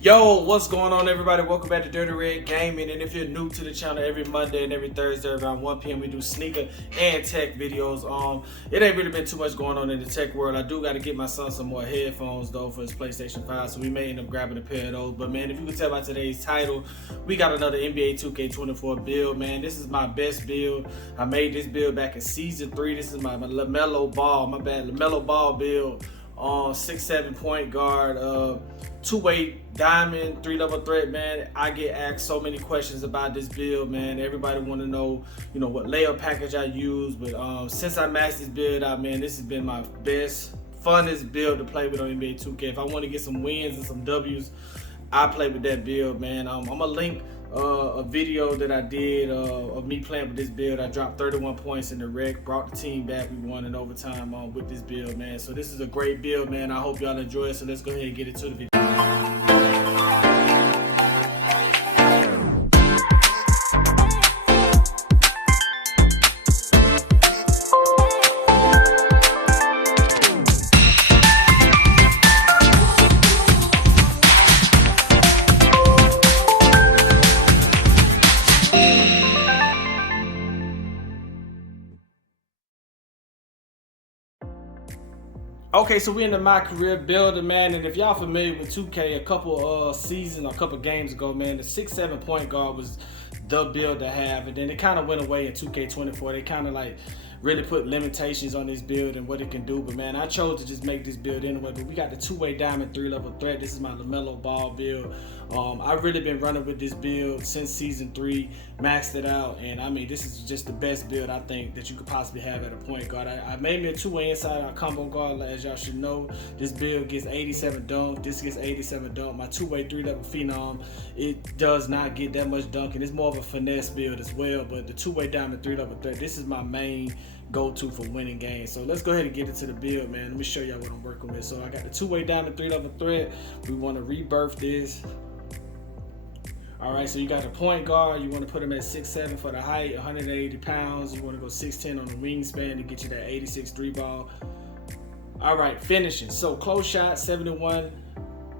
Yo, what's going on, everybody? Welcome back to Dirty Red Gaming. And if you're new to the channel, every Monday and every Thursday around 1 p.m. we do sneaker and tech videos. It ain't really been too much going on in the tech world. I do got to get my son some more headphones though for his PlayStation 5, so we may end up grabbing a pair of those. But man, if you can tell by today's title, we got another NBA 2K24 build. Man, this is my best build. I made this build back in season 3. This is my lamelo ball build. 6'7" point guard, two-way diamond, 3-level threat, man. I get asked so many questions about this build, man. Everybody want to know, what layup package I use. But since I maxed this build out, man, this has been my best, funnest build to play with on NBA 2K. If I want to get some wins and some W's, I play with that build, man. I'm gonna link a video that I did of me playing with this build. I dropped 31 points in the rec, brought the team back. We won in overtime with this build, man. So this is a great build, man. I hope y'all enjoy it. So let's go ahead and get into the video. Okay, so we're into my career builder, man, and if y'all familiar with 2K, a couple games ago, man, the 6'7" point guard was the build to have, and then it kind of went away in 2K24. They kind of like really put limitations on this build and what it can do, but man, I chose to just make this build anyway. But we got the two-way diamond 3-level threat. This is my lamelo ball build. I've really been running with this build since season 3, maxed it out, and I mean, this is just the best build I think that you could possibly have at a point guard. I made me a two-way inside out combo guard, as y'all should know. This build gets 87 dunk, this gets 87 dunk. My two-way 3-level phenom, it does not get that much dunking. It's more of a finesse build as well, but the two-way diamond 3-level threat, this is my main go-to for winning games. So let's go ahead and get into the build, man. Let me show y'all what I'm working with. So I got the two-way diamond 3-level threat. We want to rebirth this. All right, so you got the point guard. You want to put him at 6'7" for the height, 180 pounds. You want to go 6'10" on the wingspan to get you that 86 3 ball. All right, finishing. So close shot, 71.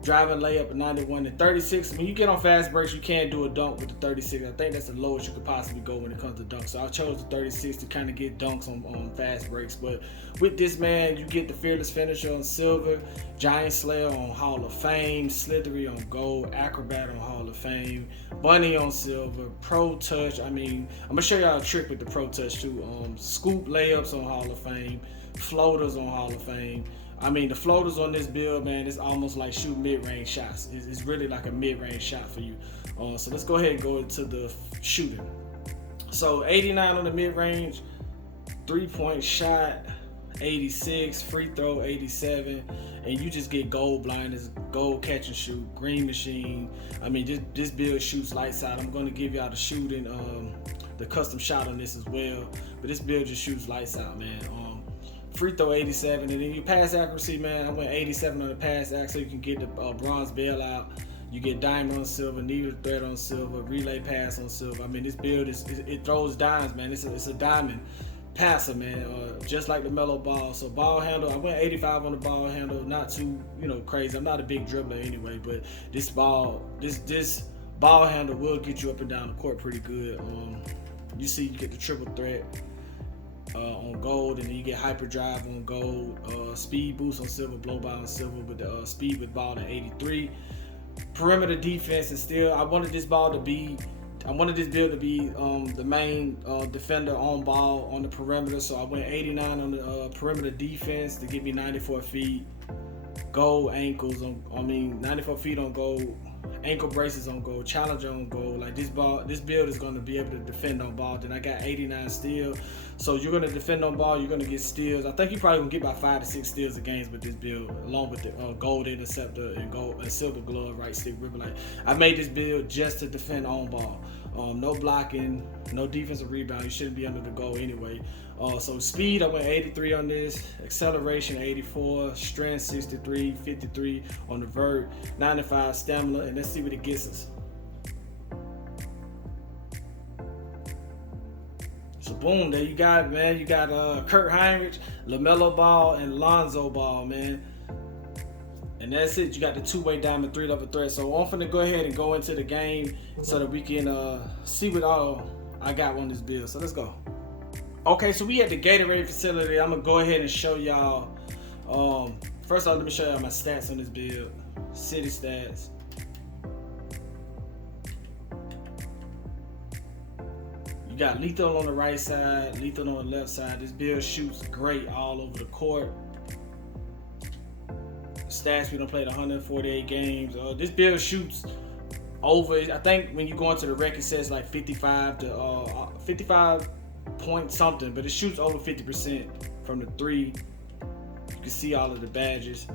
Driving layup, 91 and 36. When you get on fast breaks, you can't do a dunk with the 36. I think that's the lowest you could possibly go when it comes to dunks. So I chose the 36 to kind of get dunks on fast breaks. But with this, man, you get the fearless finisher on silver, giant slayer on Hall of Fame, slithery on gold, acrobat on Hall of Fame, bunny on silver, pro touch. I mean, I'm gonna show y'all a trick with the pro touch too. Scoop layups on Hall of Fame, floaters on Hall of Fame. I mean, the floaters on this build, man, it's almost like shooting mid-range shots. It's really like a mid-range shot for you. So let's go ahead and go into the shooting. So 89 on the mid-range, 3-point shot, 86, free throw, 87, and you just get gold blindness, gold catch and shoot, green machine. I mean, this build shoots lights out. I'm gonna give y'all the shooting, the custom shot on this as well, but this build just shoots lights out, man. Free throw 87, and then you pass accuracy, man. I went 87 on the pass act, so you can get the bronze bailout. You get diamond on silver, needle thread on silver, relay pass on silver. I mean, this build it throws dimes, man. It's a diamond passer, man. Just like the lamelo ball. So ball handle, I went 85 on the ball handle. Not too crazy. I'm not a big dribbler anyway, but this ball handle will get you up and down the court pretty good. You see, you get the triple threat on gold, and then you get hyperdrive on gold, speed boost on silver, blow by on silver with the speed with ball at 83. Perimeter defense, and still I wanted this build to be the main defender on ball on the perimeter, so I went 89 on the perimeter defense to give me 94 feet, gold ankles 94 feet on gold, ankle braces on gold, challenger on gold. Like this build is going to be able to defend on ball. Then I got 89 steal. So you're going to defend on ball, you're going to get steals. I think you probably going to get about 5 to 6 steals a game with this build, along with the gold interceptor and gold and silver glove, right stick ripper. Like, I made this build just to defend on ball. No blocking, no defensive rebound. You shouldn't be under the goal anyway. So speed, I went 83 on this. Acceleration, 84. Strength, 63. 53 on the vert. 95 stamina. And let's see what it gets us. So boom, there you got it, man. You got Kurt Heinrich, LaMelo Ball, and Lonzo Ball, man. And that's it. You got the two-way diamond, three-level threat. So I'm finna go ahead and go into the game so that we can see what all I got on this build. So let's go. Okay, so we at the Gatorade facility. I'm gonna go ahead and show y'all. First off, let me show y'all my stats on this build. City stats. You got lethal on the right side, lethal on the left side. This build shoots great all over the court. Stats, we done played 148 games. This build shoots over, I think when you go into the rec, it says like 55 to 55 point something, but it shoots over 50% from the three. You can see all of the badges.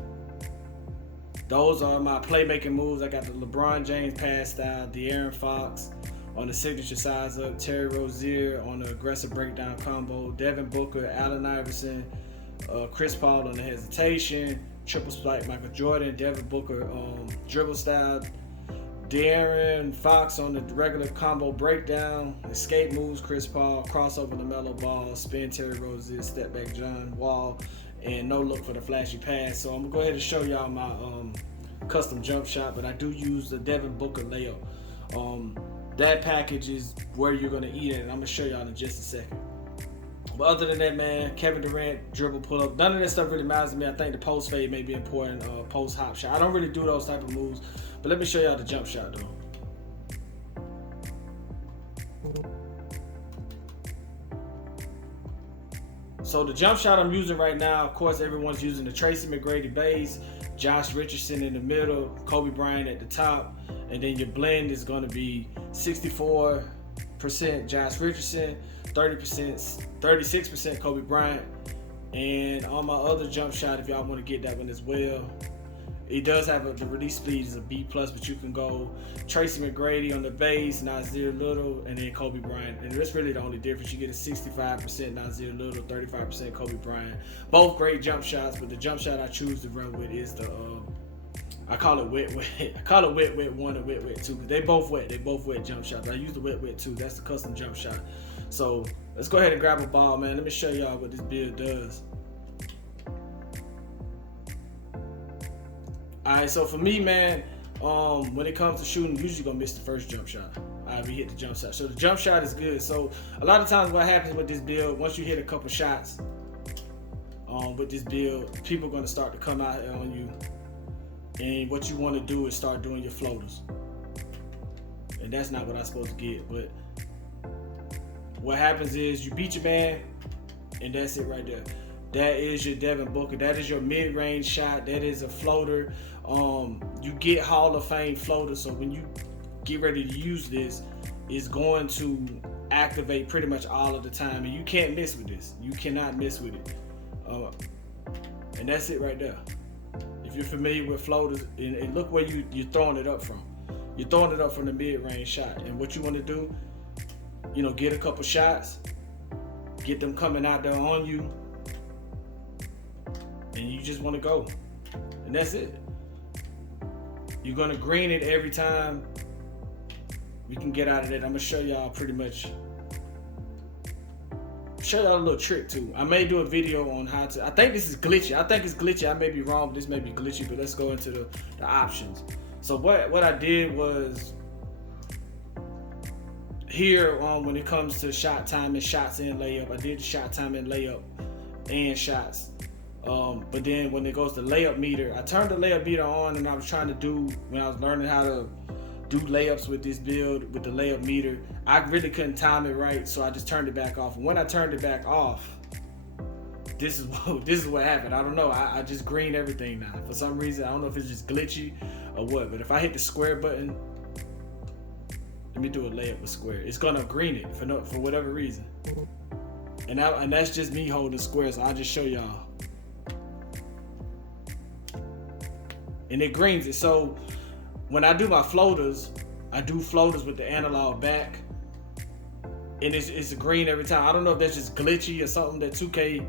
Those are my playmaking moves. I got the LeBron James pass style, De'Aaron Fox on the signature size up, Terry Rozier on the aggressive breakdown combo, Devin Booker, Allen Iverson, Chris Paul on the hesitation, triple spike Michael Jordan, Devin Booker dribble style, De'Aaron Fox on the regular combo breakdown, escape moves Chris Paul, crossover lamelo ball, spin Terry Rozier, step back John Wall, and no look for the flashy pass. So I'm gonna go ahead and show y'all my custom jump shot, but I do use the Devin Booker layup. That package is where you're gonna eat it, and I'm gonna show y'all in just a second. But other than that, man, Kevin Durant, dribble, pull up, none of that stuff really matters to me. I think the post fade may be important, post hop shot. I don't really do those type of moves, but let me show y'all the jump shot though. So the jump shot I'm using right now, of course, everyone's using the Tracy McGrady base, Josh Richardson in the middle, Kobe Bryant at the top, and then your blend is going to be 64% Josh Richardson, 36% Kobe Bryant, and on my other jump shot, if y'all want to get that one as well, it does have the release speed is a B+, but you can go Tracy McGrady on the base, Nasir Little, and then Kobe Bryant. And that's really the only difference. You get a 65% Nasir Little, 35% Kobe Bryant. Both great jump shots, but the jump shot I choose to run with is the I call it wet. I call it wet 1 and wet 2. They both wet. They both wet jump shots. I use the wet 2. That's the custom jump shot. So let's go ahead and grab a ball, man. Let me show y'all what this build does. Alright, so for me, man, when it comes to shooting, usually gonna miss the first jump shot. Alright, we hit the jump shot. So the jump shot is good. So a lot of times what happens with this build, once you hit a couple shots with this build, people are gonna start to come out on you. And what you want to do is start doing your floaters. And that's not what I'm supposed to get. But what happens is you beat your man, and that's it right there. That is your Devin Booker. That is your mid-range shot. That is a floater. You get Hall of Fame floater. So when you get ready to use this, it's going to activate pretty much all of the time. And you can't miss with this. You cannot miss with it. And that's it right there. If you're familiar with floaters, and look where you're throwing it up from. You're throwing it up from the mid-range shot. And what you want to do, get a couple shots, get them coming out there on you, and you just want to go. And that's it. You're going to green it every time we can get out of that. I'm going to show y'all pretty much, show y'all a little trick too. I may do a video on how to, I think this is glitchy. I think it's glitchy. I may be wrong, but this may be glitchy, but let's go into the options. So what I did was, here when it comes to shot time and shots and layup, I did the shot time and layup and shots. But then when it goes to layup meter, I turned the layup meter on, and I was trying to do, when I was learning how to do layups with this build, with the layup meter, I really couldn't time it right, so I just turned it back off. And when I turned it back off, this is what happened. I don't know, I just green everything now. For some reason, I don't know if it's just glitchy or what, but if I hit the square button, let me do a layup with square, it's gonna green it for whatever reason. And that's just me holding square, so I'll just show y'all. And it greens it. So when I do my floaters, I do floaters with the analog back, and it's a green every time. I don't know if that's just glitchy or something that 2K,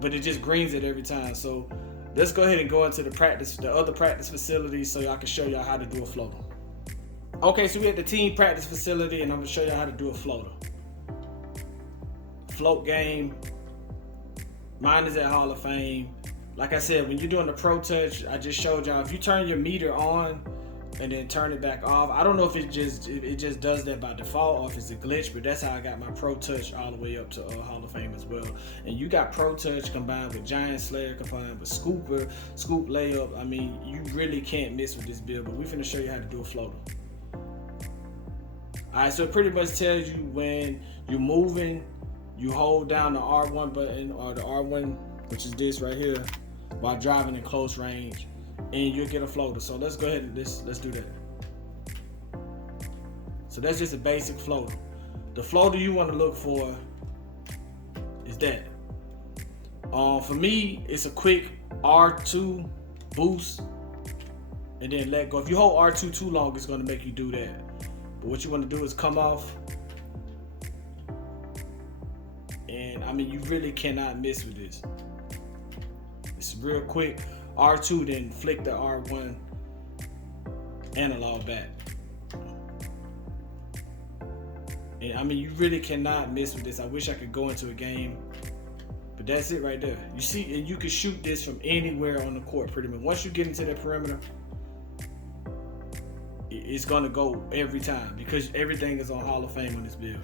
but it just greens it every time. So let's go ahead and go into the other practice facilities so I can show y'all how to do a floater. Okay, so we're at the team practice facility, and I'm gonna show y'all how to do a floater. Float game. Mine is at Hall of Fame. like I said, when you're doing the pro touch, I just showed y'all, if you turn your meter on and then turn it back off, I don't know if it just does that by default or if it's a glitch, but that's how I got my pro touch all the way up to Hall of Fame as well. And you got pro touch combined with giant slayer, combined with scoop layup. I mean, you really can't miss with this build, but we're finna show you how to do a floater. Alright, so it pretty much tells you when you're moving, you hold down the R1 button or the R1, which is this right here, while driving in close range, and you'll get a floater. So let's go ahead and let's do that. So that's just a basic floater. The floater you want to look for is that. For me, it's a quick R2 boost and then let go. If you hold R2 too long, it's going to make you do that. But what you want to do is come off. And I mean, you really cannot miss with this. It's real quick. R2, then flick the R1 analog back. And I mean, you really cannot miss with this. I wish I could go into a game, but that's it right there. You see, and you can shoot this from anywhere on the court pretty much. Once you get into that perimeter, it's gonna go every time because everything is on Hall of Fame on this build.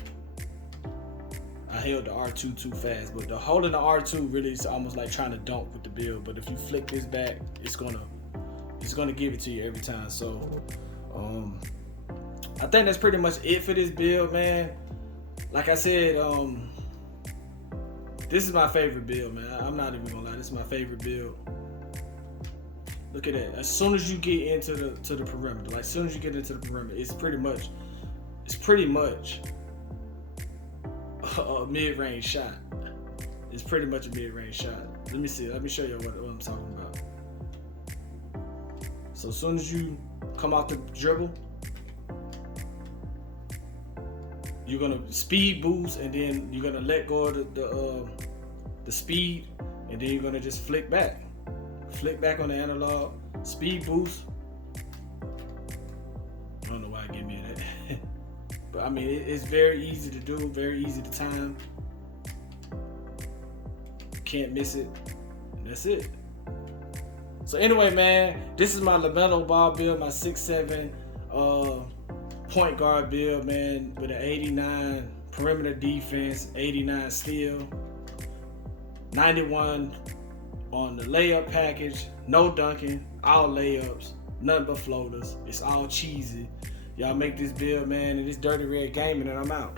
I held the R2 too fast, but holding the R2 really is almost like trying to dunk with the build. But if you flick this back, it's gonna give it to you every time. So I think that's pretty much it for this build, man. Like I said, this is my favorite build, man. I'm not even gonna lie, this is my favorite build. Look at that. As soon as you get into the perimeter, like as soon as you get into the perimeter, it's pretty much a mid-range shot. It's pretty much a mid-range shot. Let me see. Let me show you what I'm talking about. So as soon as you come off the dribble, you're gonna speed boost, and then you're gonna let go of the speed, and then you're gonna just flick back on the analog, speed boost. I don't know why it gave me that. But I mean, it's very easy to do, very easy to time. Can't miss it. And that's it. So anyway, man, this is my lamelo ball build, my 6'7" point guard build, man, with an 89 perimeter defense, 89 steal, 91 on the layup package, no dunking, all layups, nothing but floaters. It's all cheesy. Y'all make this build, man, and it's Dirty Red Gaming, and I'm out.